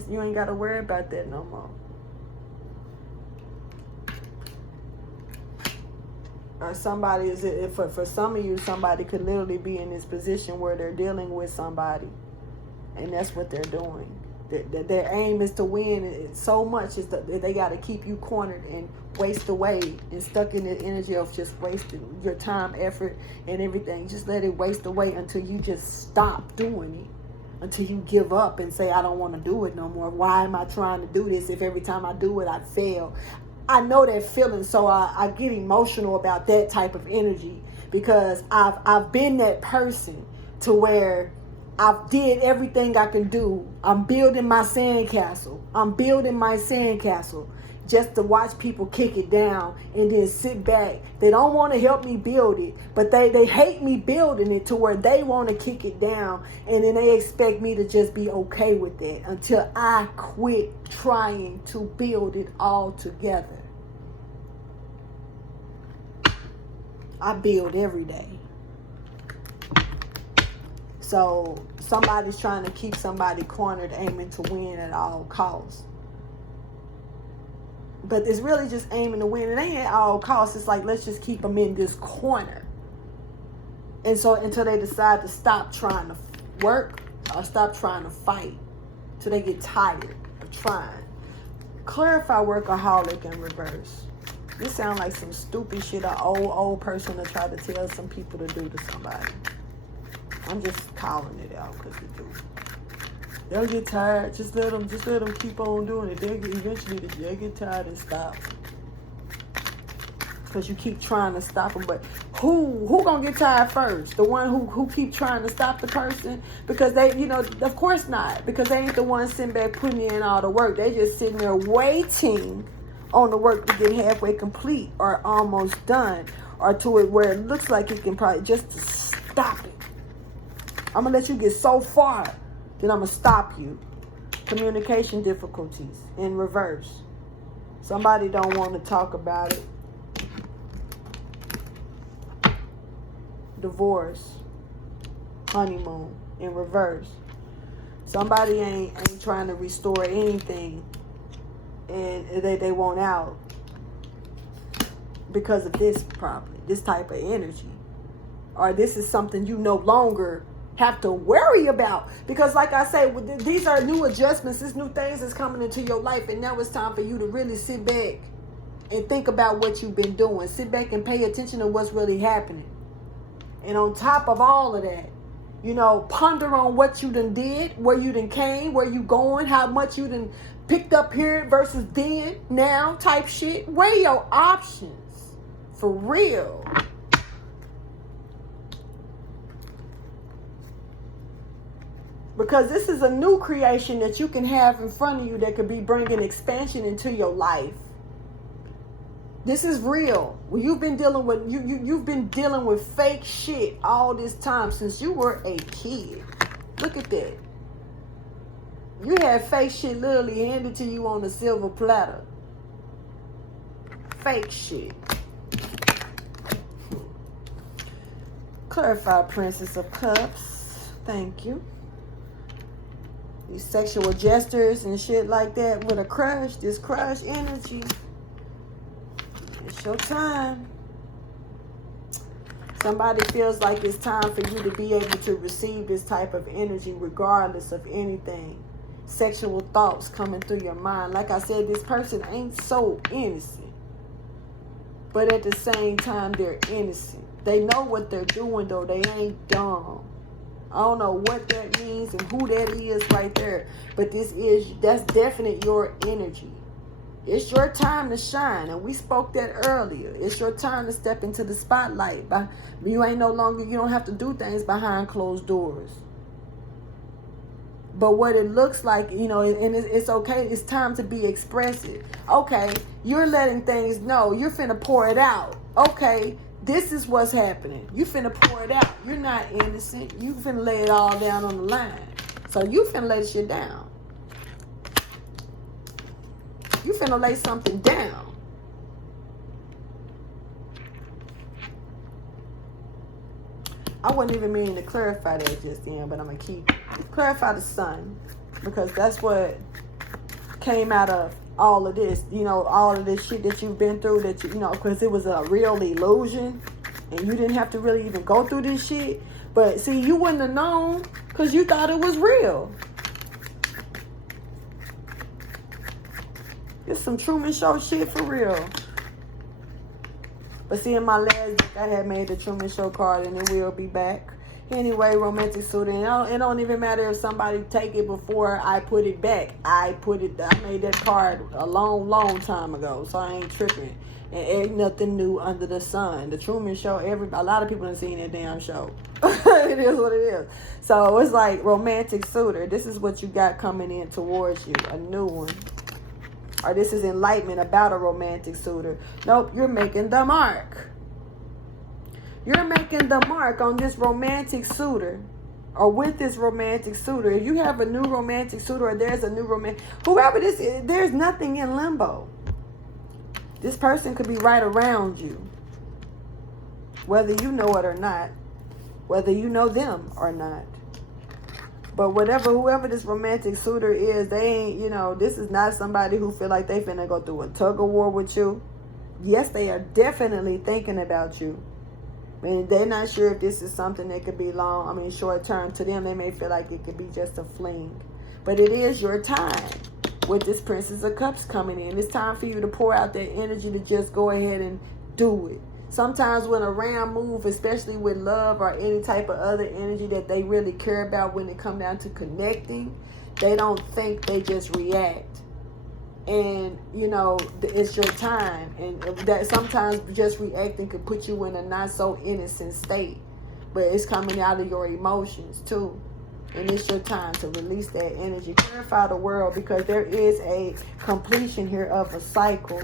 You ain't got to worry about that no more. Or somebody is, for some of you, somebody could literally be in this position where they're dealing with somebody, and that's what they're doing. Their aim is to win so much is that they got to keep you cornered and waste away and stuck in the energy of just wasting your time, effort, and everything. Just let it waste away until you just stop doing it, until you give up and say, I don't want to do it no more. Why am I trying to do this if every time I do it I fail? I know that feeling, so I get emotional about that type of energy, because I've been that person to where I've did everything I can do. I'm building my sandcastle. Just to watch people kick it down and then sit back. They don't want to help me build it, but they hate me building it to where they want to kick it down, and then they expect me to just be okay with that until I quit trying to build it all together. I build every day. So somebody's trying to keep somebody cornered, aiming to win at all costs. But it's really just aiming to win. It ain't at all costs. It's like, let's just keep them in this corner. And so until they decide to stop trying to work or stop trying to fight, till they get tired of trying. Clarify workaholic in reverse. This sounds like some stupid shit an old person to try to tell some people to do to somebody. I'm just calling it out because they do. They'll get tired. Just let them keep on doing it. Eventually they get tired and stop. Because you keep trying to stop them. But who gonna get tired first? The one who keep trying to stop the person? Because they, of course not. Because they ain't the one sitting back putting in all the work. They just sitting there waiting on the work to get halfway complete or almost done, or to it where it looks like it can probably just stop it. I'm going to let you get so far, then I'm going to stop you. Communication difficulties in reverse. Somebody don't want to talk about it. Divorce. Honeymoon in reverse. Somebody ain't trying to restore anything, and they want out because of this problem, this type of energy. Or this is something you no longer have to worry about, because like I say, these are new adjustments. These new things that's coming into your life, and now it's time for you to really sit back and think about what you've been doing. Sit back and pay attention to what's really happening. And on top of all of that, ponder on what you done did, where you done came, where you going, how much you done picked up here versus then, now type shit. Weigh your options for real. Because this is a new creation that you can have in front of you that could be bringing expansion into your life. This is real. Well, you've been dealing with you've been dealing with fake shit all this time since you were a kid. Look at that. You had fake shit literally handed to you on a silver platter. Fake shit. Clarify, Princess of Cups. Thank you. These sexual gestures and shit like that with a crush, this crush energy. It's your time. Somebody feels like it's time for you to be able to receive this type of energy regardless of anything. Sexual thoughts coming through your mind. Like I said, this person ain't so innocent. But at the same time, they're innocent. They know what they're doing, though. They ain't dumb. I don't know what that means and who that is right there. But that's definitely your energy. It's your time to shine. And we spoke that earlier. It's your time to step into the spotlight. You don't have to do things behind closed doors. But what it looks like, and it's okay. It's time to be expressive. Okay, you're letting things know. You're finna pour it out. Okay, this is what's happening. You finna pour it out. You're not innocent. You finna lay it all down on the line. So you finna lay shit down. You finna lay something down. I wasn't even meaning to clarify that just then, but I'm going to clarify the sun, because that's what came out of all of this, you know, all of this shit that you've been through, that you know, because it was a real illusion and you didn't have to really even go through this shit. But see, you wouldn't have known because you thought it was real. It's some Truman Show shit for real. But see, in my last book, I had made the Truman Show card, and it will be back. Anyway, romantic suitor. And it don't even matter if somebody take it before I put it back. I made that card a long, long time ago, so I ain't tripping. And ain't nothing new under the sun. The Truman Show, a lot of people have seen that damn show. It is what it is. So it's like romantic suitor. This is what you got coming in towards you, a new one. Or this is enlightenment about a romantic suitor. Nope, you're making the mark. You're making the mark on this romantic suitor, or with this romantic suitor. If you have a new romantic suitor, or there's a new whoever this is, there's nothing in limbo. This person could be right around you, whether you know it or not, whether you know them or not. But whoever this romantic suitor is, they ain't, you know, this is not somebody who feel like they finna go through a tug of war with you. Yes, they are definitely thinking about you. And they're not sure if this is something that could be short term. To them, they may feel like it could be just a fling. But it is your time with this Princess of Cups coming in. It's time for you to pour out that energy to just go ahead and do it. Sometimes when a ram move, especially with love or any type of other energy that they really care about when it comes down to connecting, they don't think, they just react. And, you know, it's your time. And that sometimes just reacting could put you in a not so innocent state. But it's coming out of your emotions, too. And it's your time to release that energy. Clarify the world, because there is a completion here of a cycle.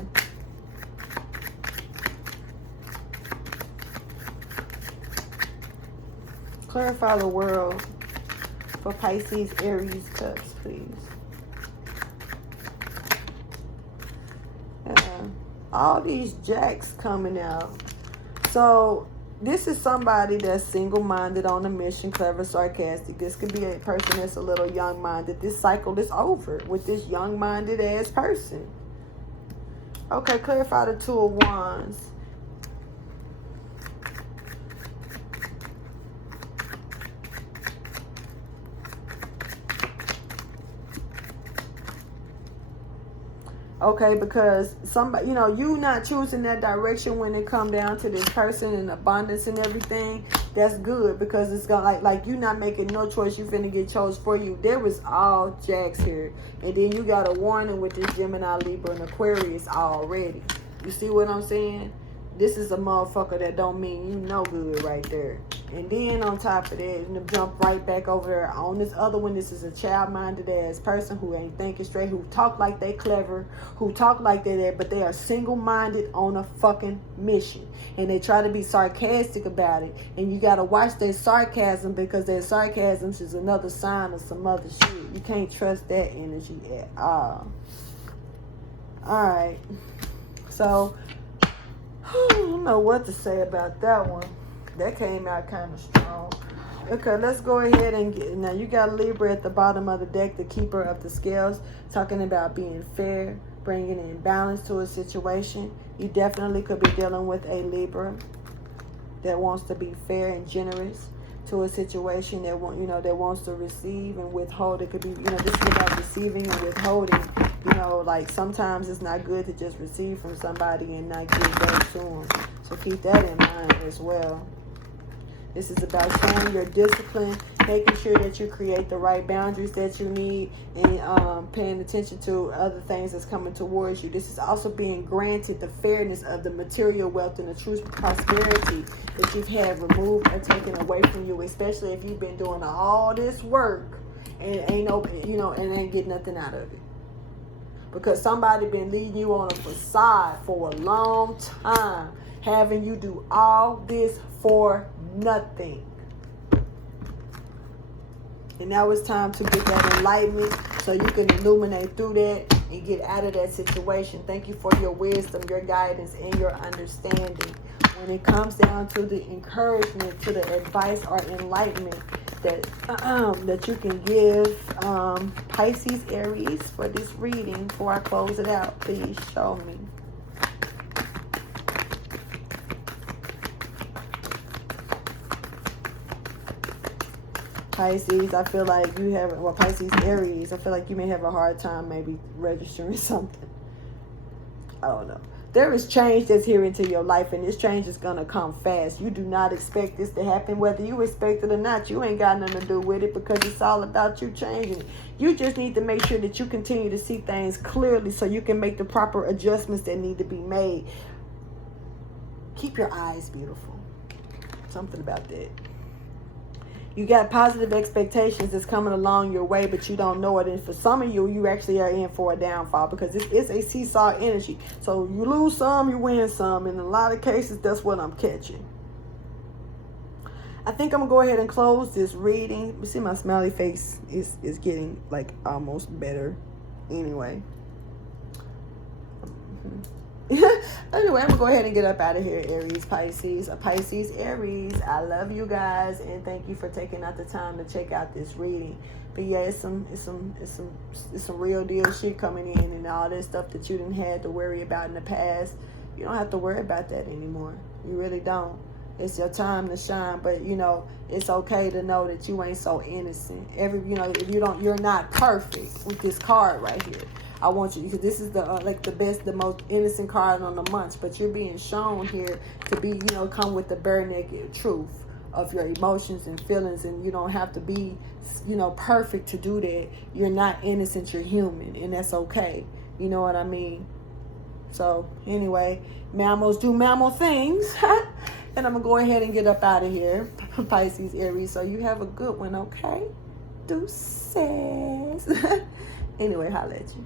Clarify the world for Pisces Aries Cusp, please. All these jacks coming out. So this is somebody that's single-minded, on a mission, clever, sarcastic. This could be a person that's a little young-minded. This cycle is over with this young-minded ass person. Okay, clarify the Two of Wands. Okay, because somebody, you know, you not choosing that direction when it come down to this person and abundance and everything. That's good, because it's gonna like you not making no choice. You finna get chose for you. There was all jacks here, and then you got a warning with this Gemini, Libra, and Aquarius already. You see what I'm saying? This is a motherfucker that don't mean you no good right there. And then on top of that, you jump right back over there on this other one. This is a child-minded ass person who ain't thinking straight, who talk like they clever, who talk like they that, but they are single-minded on a fucking mission. And they try to be sarcastic about it. And you got to watch their sarcasm, because their sarcasm is another sign of some other shit. You can't trust that energy at all. All right. So, I don't know what to say about that one. That came out kind of strong. Okay, let's go ahead and get... Now, you got Libra at the bottom of the deck, the keeper of the scales, talking about being fair, bringing in balance to a situation. You definitely could be dealing with a Libra that wants to be fair and generous to a situation, that that wants to receive and withhold. It could be, this is about receiving and withholding. Like sometimes it's not good to just receive from somebody and not give back to them. So keep that in mind as well. This is about showing your discipline, making sure that you create the right boundaries that you need, and paying attention to other things that's coming towards you. This is also being granted the fairness of the material wealth and the true prosperity that you've had removed or taken away from you, especially if you've been doing all this work and ain't getting nothing out of it. Because somebody been leading you on a facade for a long time, having you do all this for nothing. And now it's time to get that enlightenment so you can illuminate through that and get out of that situation. Thank you for your wisdom, your guidance, and your understanding. When it comes down to the encouragement, to the advice or enlightenment, that you can give Pisces Aries for this reading before I close it out? Please show me. Pisces, I feel like you have, well, Pisces Aries, I feel like you may have a hard time maybe registering something. I don't know. There is change that's here into your life, and this change is going to come fast. You do not expect this to happen. Whether you expect it or not, you ain't got nothing to do with it, because it's all about you changing it. You just need to make sure that you continue to see things clearly so you can make the proper adjustments that need to be made. Keep your eyes beautiful. Something about that. You got positive expectations that's coming along your way, but you don't know it. And for some of you, you actually are in for a downfall, because it's a seesaw energy. So you lose some, you win some. In a lot of cases, that's what I'm catching. I think I'm going to go ahead and close this reading. You see my smiley face is getting like almost better anyway. Anyway, I'm gonna go ahead and get up out of here, Aries, Pisces, Pisces, Aries. I love you guys, and thank you for taking out the time to check out this reading. But yeah, it's some real deal shit coming in, and all this stuff that you didn't have to worry about in the past. You don't have to worry about that anymore. You really don't. It's your time to shine. But you know, it's okay to know that you ain't so innocent. If you're not perfect with this card right here. I want you, because this is the the best, the most innocent card on the month. But you're being shown here to be, come with the bare naked truth of your emotions and feelings, and you don't have to be, perfect to do that. You're not innocent. You're human, and that's okay. You know what I mean? So anyway, mammals do mammal things, and I'm gonna go ahead and get up out of here, Pisces, Aries. So you have a good one, okay? Deuces. Anyway, holla at you.